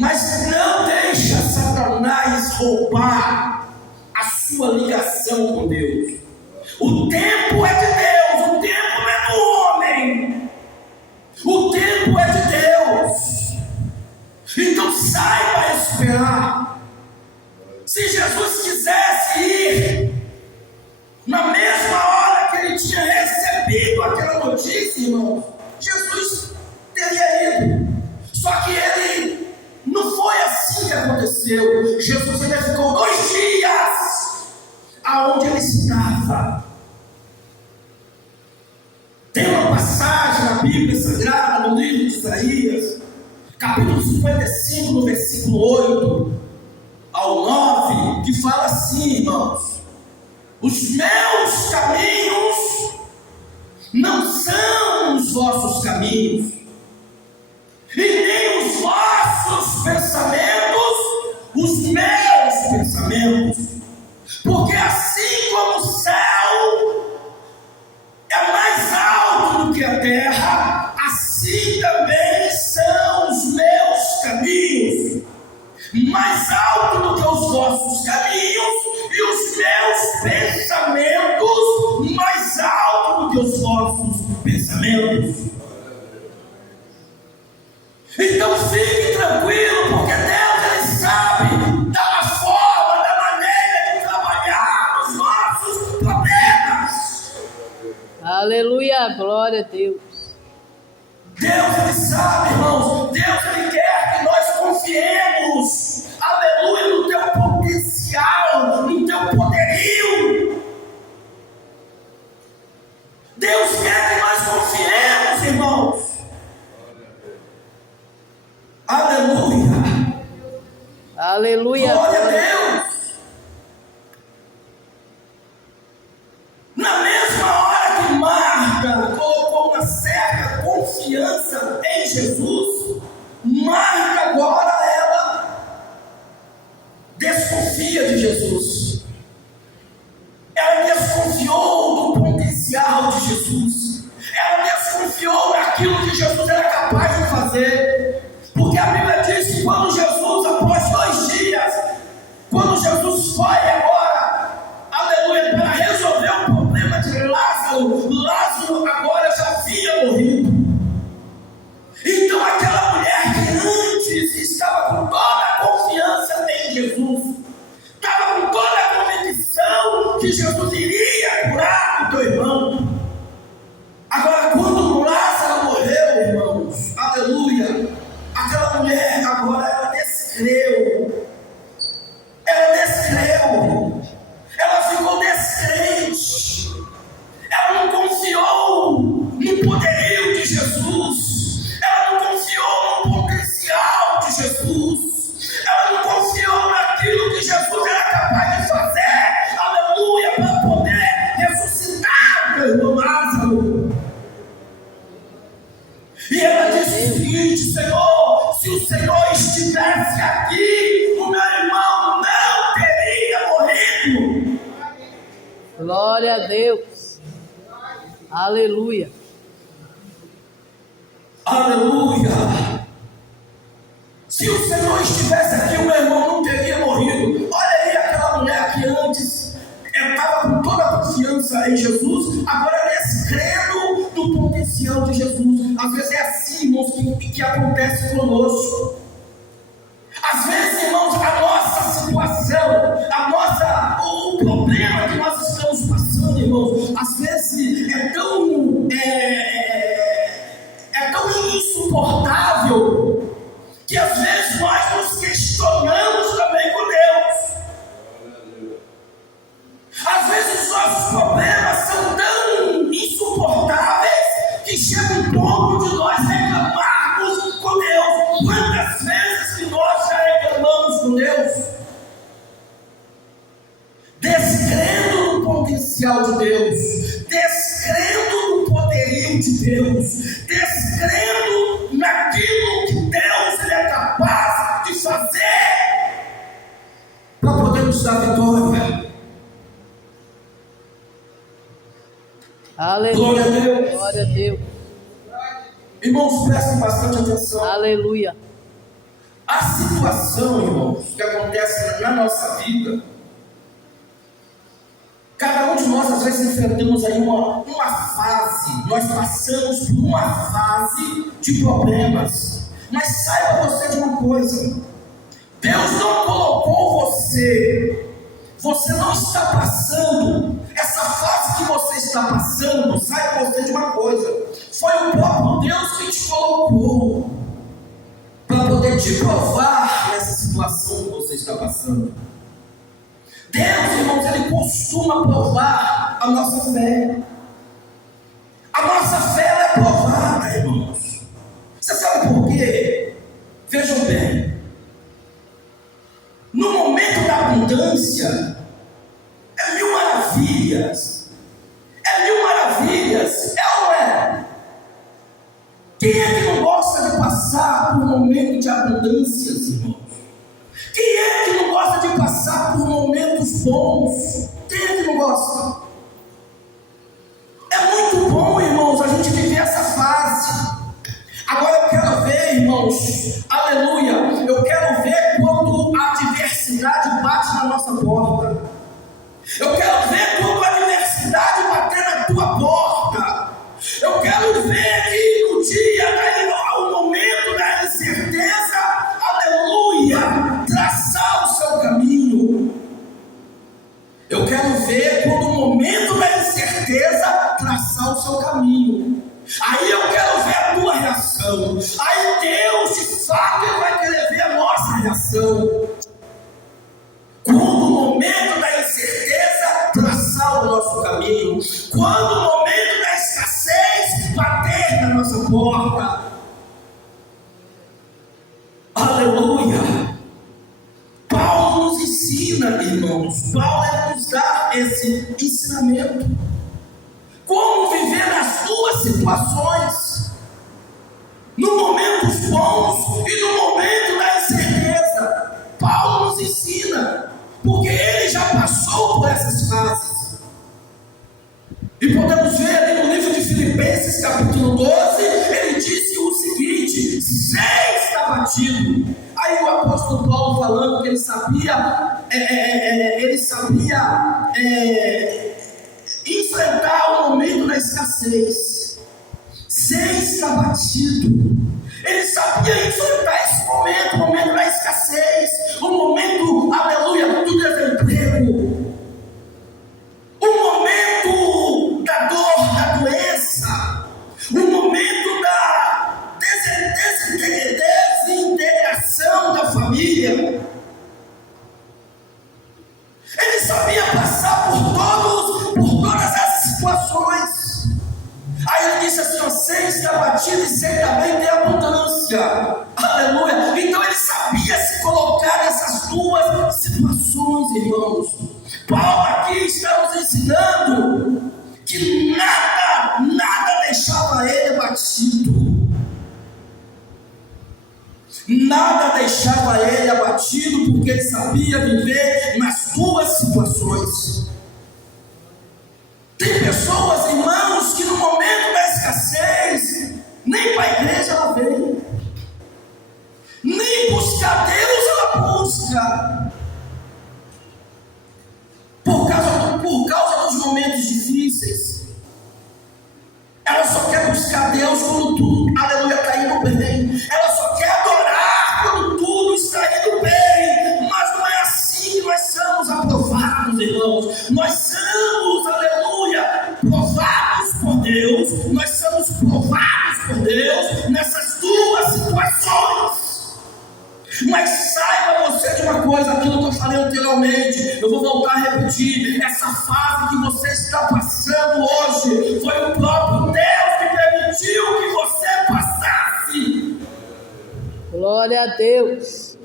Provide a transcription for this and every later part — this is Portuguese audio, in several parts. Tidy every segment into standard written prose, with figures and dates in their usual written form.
Mas não deixa Satanás roubar a sua ligação com Deus. O tempo é de Deus, o tempo não é do homem. O tempo é de Deus. Então saiba esperar. Se Jesus quisesse ir na mesma hora que ele tinha recebido aquela notícia, irmãos, Jesus teria ido. Só que ele não foi assim que aconteceu. Jesus ainda ficou 2 dias aonde ele estava. Tem uma passagem na Bíblia Sagrada, no livro de Isaías, capítulo 55, no versículo 8 ao 9, que fala assim, irmãos: os meus caminhos não são os vossos caminhos, e nem os vossos pensamentos os meus pensamentos, porque assim como o céu é mais alto do que a terra, assim também são os meus caminhos, mais alto do que os vossos caminhos, e os meus pensamentos mais alto do que os vossos pensamentos. Então fique tranquilo, porque Deus ele sabe da forma, da maneira de trabalhar os nossos problemas. Aleluia, glória a Deus. Deus ele sabe, irmãos. Deus ele quer que nós confiemos, aleluia, no teu potencial, no teu poderio. Deus quer que nós confiemos, irmãos. Aleluia. Aleluia. Glória a Deus. Na mesma hora que Marta colocou uma certa confiança em Jesus, Marta agora ela desconfia de Jesus. Ela desconfiou do potencial de Jesus. Ela desconfiou daquilo que Jesus era capaz de fazer. Porque a Bíblia diz que quando Jesus, após 2 dias, quando Jesus foi agora, aleluia, para resolver o problema de Lázaro, Lázaro agora já havia morrido. Então aquela mulher que antes estava com toda a confiança em Jesus, estava com toda a convicção que Jesus iria curar o teu irmão. Agora quando Lázaro morreu, irmãos, aleluia, aquela mulher agora ela descreu. Ela descreu. Ela ficou descrente. Ela não confiou no poderio de Jesus. Ela não confiou no potencial de Jesus. Ela não confiou naquilo que Jesus era capaz de fazer. Aleluia, para poder ressuscitar o irmão Lázaro. E ela disse o seguinte: Senhor, se o Senhor estivesse aqui, o meu irmão não teria morrido. Glória a Deus. Aleluia. Aleluia. Se o Senhor estivesse aqui, o meu irmão não teria morrido. Olha aí aquela mulher que antes estava com toda a confiança em Jesus, agora descrendo do potencial de Jesus. Às vezes é assim, irmãos, que acontece conosco. Às vezes, irmãos, a nossa situação, o problema que nós estamos passando, irmãos, às vezes é tão insuportável que às vezes nós nos questionamos também com Deus. Às vezes os nossos problemas são tão insuportáveis que chega um ponto de nós reclamarmos com Deus. Quantas vezes que nós já reclamamos com Deus? Descrendo no potencial de Deus, descrendo no poderio de Deus, descrendo naquilo que Deus ele é capaz de fazer para poder nos dar vitória. Aleluia. Glória a Deus. Glória a Deus. Irmãos, prestem bastante atenção. Aleluia. A situação, irmãos, que acontece na nossa vida, cada um de nós às vezes enfrentamos aí uma fase, nós passamos por uma fase de problemas. Mas saiba você de uma coisa: Deus não colocou você não está passando essa fase que você está passando. Saiba você de uma coisa: foi o próprio Deus que te colocou para poder te provar nessa situação que você está passando. Deus, irmãos, Ele costuma provar a nossa fé. A nossa fé ela é provada, irmãos. Você sabe por quê? Vejam bem. No momento da abundância, é mil maravilhas. É mil maravilhas. É ou não é? Quem é que não gosta de passar por um momento de abundâncias, irmãos? Quem é que não gosta de passar por momentos bons? Quem é que não gosta? É muito bom, irmãos, a gente viver essa fase. Agora eu quero ver, irmãos, aleluia, eu quero ver quando a adversidade bate na nossa porta. Eu quero ver quando a adversidade bater na tua porta. Eu quero ver que no dia, ao momento da incerteza, aleluia, traçar o seu caminho. Eu quero ver quando o momento da incerteza traçar o seu caminho. Aí eu quero ver a tua reação. Aí Deus, de fato, Ele vai querer ver a nossa reação. Quando o momento da incerteza traçar o nosso caminho. Quando o momento da escassez bater na nossa porta. Aleluia. Paulo nos ensina, irmãos. Paulo nos dá esse ensinamento. Como viver nas duas situações, no momentos bons e no momento da incerteza. Paulo nos ensina, porque ele já passou por essas fases. E podemos ver ali no livro de Filipenses, capítulo 12, ele disse o seguinte: sem estar batido. Aí o apóstolo Paulo falando que ele sabia enfrentar o momento da escassez, sem estar batido. Ele sabia enfrentar esse momento, o momento da escassez, o momento, aleluia, do desemprego, o momento da dor, da doença, o momento da desintegração da família. Ele sabia passar por todas as situações. Aí ele disse assim: ó, sem estar batido e sem também ter abundância. Aleluia. Então ele sabia se colocar nessas duas situações, irmãos. Paulo aqui está nos ensinando que nada deixava ele abatido. Nada deixava ele abatido, porque ele sabia viver nas duas situações. Tem pessoas, irmãos, que no momento da escassez, nem para a igreja ela vem, nem buscar Deus ela busca, por causa dos momentos difíceis. Ela só quer buscar Deus quando tudo, aleluia, está indo bem. Ela só quer adorar quando tudo está indo bem. Mas não é assim que nós somos aprovados, irmãos. Nós somos, aleluia, provados por Deus. Nós somos provados por Deus nessas duas situações. Mas saiba você de uma coisa, aquilo que eu falei anteriormente, eu vou voltar a repetir: essa fase que você está passando hoje, foi o próprio Deus que permitiu que você passasse. Glória a Deus.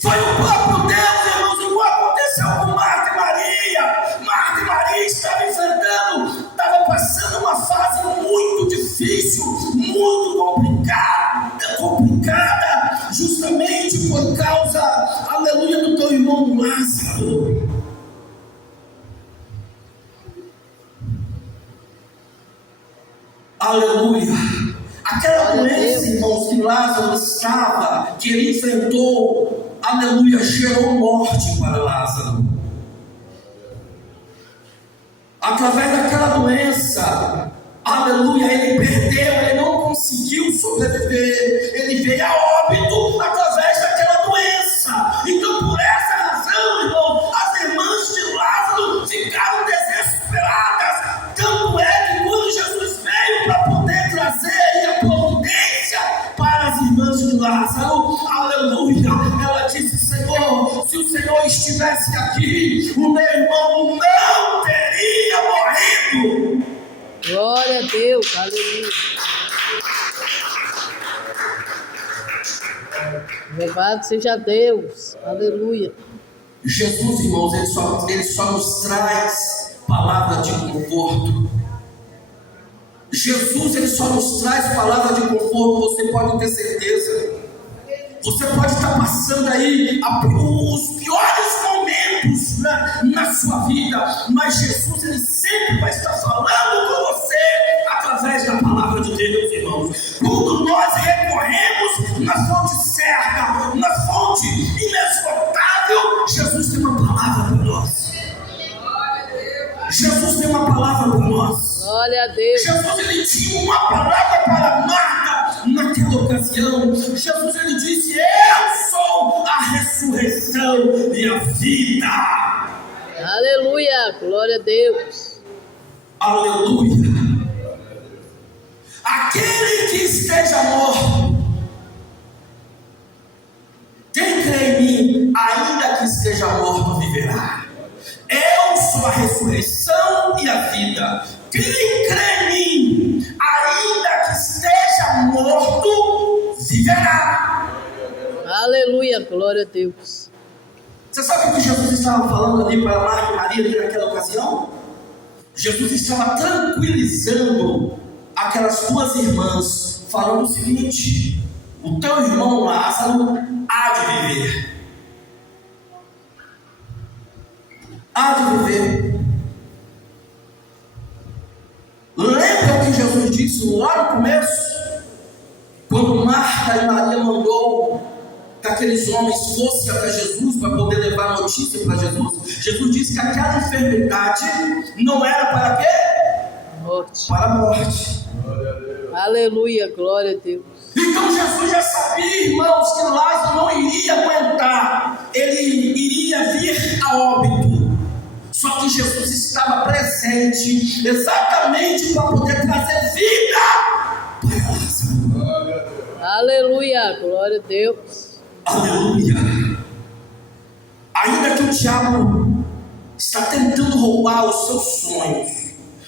Foi o próprio Deus, irmãos, igual aconteceu com Marta e Maria. Marta e Maria estavam passando uma fase muito difícil, muito complicada, justamente por causa, aleluia, do teu irmão Lázaro. Aleluia. Aquela doença, irmãos, que Lázaro estava, que ele enfrentou, aleluia, gerou morte para Lázaro. Através daquela doença, aleluia, ele perdeu, ele não conseguiu sobreviver, ele veio a óbito através daquela doença. Então, por essa razão, irmão, as irmãs de Lázaro ficaram desesperadas. Tanto é que quando Jesus veio para poder trazer a providência para as irmãs de Lázaro, aleluia, ela disse: Senhor, se o Senhor estivesse aqui, o meu irmão não teria morrido. Glória a Deus, aleluia. Louvado seja Deus, aleluia. Jesus, irmãos, ele só nos traz palavra de conforto. Jesus, ele só nos traz palavra de conforto. Você pode ter certeza. Você pode estar passando aí os piores momentos na sua vida, mas Jesus, ele sempre vai estar falando com você através da palavra de Deus, irmãos. Quando nós recorremos na fonte certa, na fonte inesgotável, Jesus tem uma palavra para nós. Jesus tem uma palavra para nós. Glória a Deus. Jesus, ele tinha uma palavra para Marta naquela ocasião. Jesus, ele disse: eu sou a ressurreição e a vida. Aleluia, glória a Deus. Aleluia. Aquele que esteja morto, quem crê em mim, ainda que esteja morto, viverá. Eu sou a ressurreição e a vida. Quem crê em mim, ainda que esteja morto, viverá. Aleluia, glória a Deus. Você sabe o que Jesus estava falando ali para Marta e Maria ali naquela ocasião? Jesus estava tranquilizando aquelas duas irmãs, falando o seguinte: o teu irmão Lázaro há de viver. Há de viver. Lembra o que Jesus disse lá no começo? Quando Marta e Maria mandou que aqueles homens fossem até Jesus para poder levar a notícia para Jesus. Jesus disse que aquela enfermidade não era para quê? Morte. Para a morte. Aleluia, glória a Deus. Então Jesus já sabia, irmãos, que Lázaro não iria aguentar. Ele iria vir a óbito. Só que Jesus estava presente exatamente para poder trazer vida para Lázaro. Aleluia, glória a Deus. Aleluia. Ainda que o diabo está tentando roubar os seus sonhos,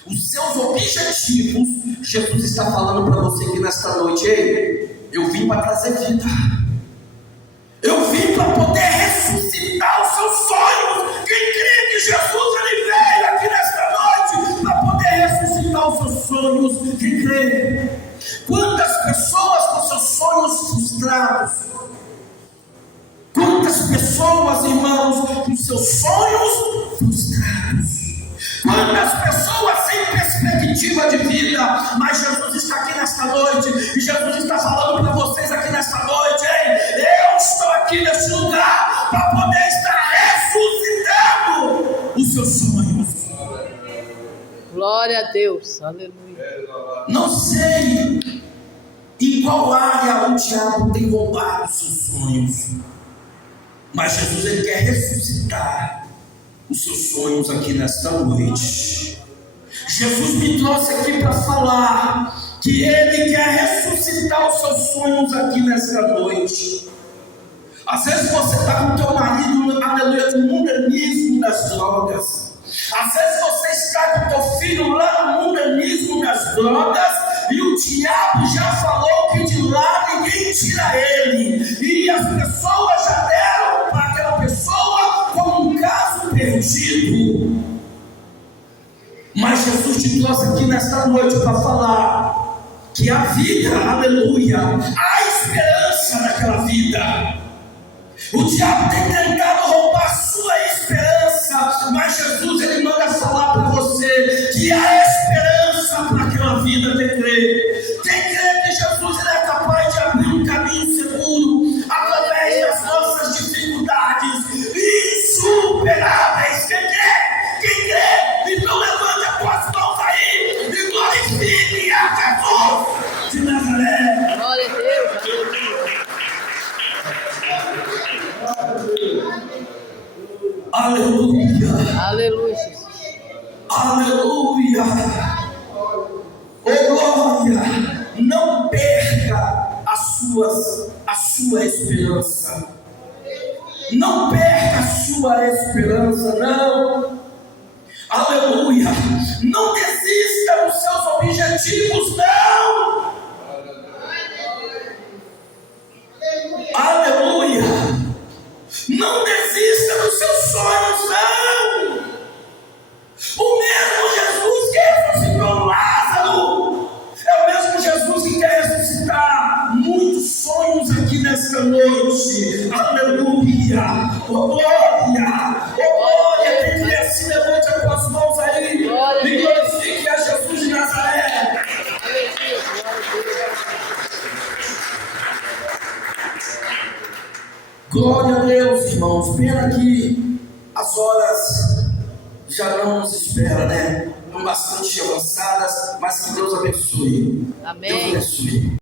os seus objetivos, Jesus está falando para você aqui nesta noite: ei, eu vim para trazer vida. Eu vim para poder ressuscitar os seus sonhos. Quem crê que Jesus, ele veio aqui nesta noite para poder ressuscitar os seus sonhos? Quem crê? Quantas pessoas com seus sonhos frustrados? Quantas pessoas, irmãos, com seus sonhos frustrados? Quantas pessoas sem perspectiva de vida? Mas Jesus está aqui nesta noite, e Jesus está falando para vocês aqui nesta noite: ei, eu estou aqui neste lugar para poder estar ressuscitando os seus sonhos. Glória a Deus, aleluia. Não sei em qual área o diabo tem roubado os seus sonhos, mas Jesus, ele quer ressuscitar os seus sonhos aqui nesta noite. Jesus me trouxe aqui para falar que ele quer ressuscitar os seus sonhos aqui nesta noite. Às vezes você está com o teu marido, aleluia, no mundanismo das drogas. Às vezes você está com o teu filho lá no mundanismo das drogas, e o diabo já falou que de lá ninguém tira ele, e as pessoas já deram para aquela pessoa como um caso perdido. Mas Jesus te trouxe aqui nesta noite para falar que a vida, aleluia, há esperança naquela vida. O diabo tem tentado roubar a sua esperança, mas Jesus, ele manda falar para você que há esperança para aquela vida. Quem crê? Quem crê que Jesus Aleluia. Oh glória. Não perca a sua esperança. Não perca a sua esperança, não. Aleluia. Não desista dos seus objetivos, não. Aleluia. Não desista dos seus sonhos, não. O mesmo Jesus que ressuscitou Lázaro é o mesmo Jesus que quer ressuscitar muitos sonhos aqui nesta noite. Aleluia. Oh glória. Oh glória. Quem quiser assim, levante as tuas mãos aí e glorifique a Jesus de Nazaré. Glória a Deus, irmãos. Pena que as horas já não nos esperam, né? Estão bastante avançadas, mas que Deus abençoe. Amém. Deus abençoe.